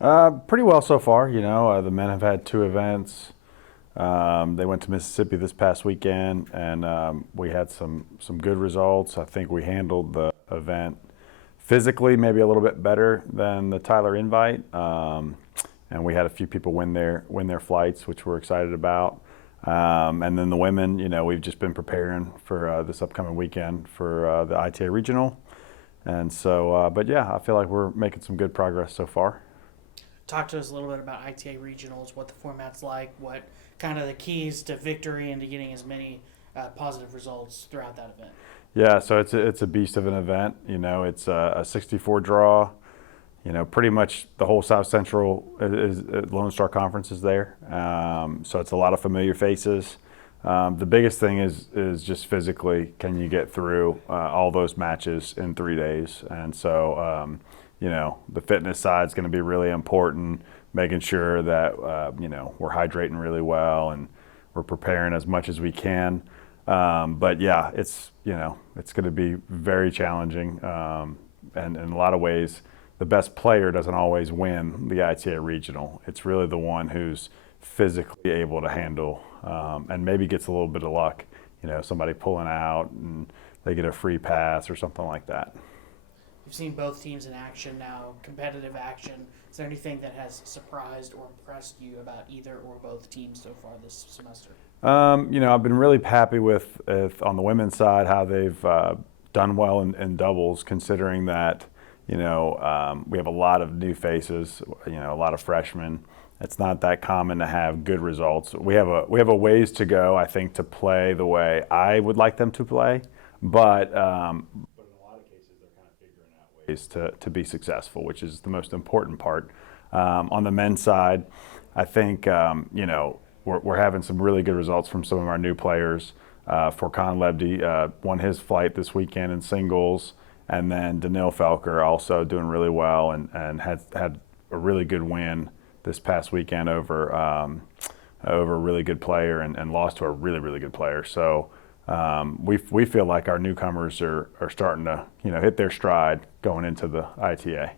Pretty well so far. The men have had two events. They went to Mississippi this past weekend, and we had some good results. I think we handled the event physically maybe a little bit better than the Tyler invite, and we had a few people win their flights, which we're excited about. And then the women, we've just been preparing for this upcoming weekend for the ITA Regional, and so, but yeah, I feel like we're making some good progress so far. Talk to us a little bit about ITA Regionals, what the format's like, what kind of the keys to victory and to getting as many positive results throughout that event. Yeah, so it's a beast of an event. It's a 64 draw. Pretty much the whole South Central Lone Star Conference is there. So it's a lot of familiar faces. The biggest thing is just physically, can you get through all those matches in 3 days? And so, the fitness side is going to be really important, making sure that, we're hydrating really well and we're preparing as much as we can. But yeah, it's going to be very challenging. And in a lot of ways, the best player doesn't always win the ITA regional. It's really the one who's physically able to handle, and maybe gets a little bit of luck. Somebody pulling out and they get a free pass or something like that. You've seen both teams in action now, competitive action. Is there anything that has surprised or impressed you about either or both teams so far this semester? I've been really happy with on the women's side how they've done well in doubles, considering that we have a lot of new faces, a lot of freshmen. It's not that common to have good results. We have a ways to go, I think, to play the way I would like them to play, but in a lot of cases they're kind of figuring out ways to be successful, which is the most important part. On the men's side, I think we're having some really good results from some of our new players. Furkan Lebdi won his flight this weekend in singles, and then Danil Felker also doing really well and had a really good win this past weekend over a really good player and lost to a really, really good player. So we feel like our newcomers are starting to hit their stride going into the ITA.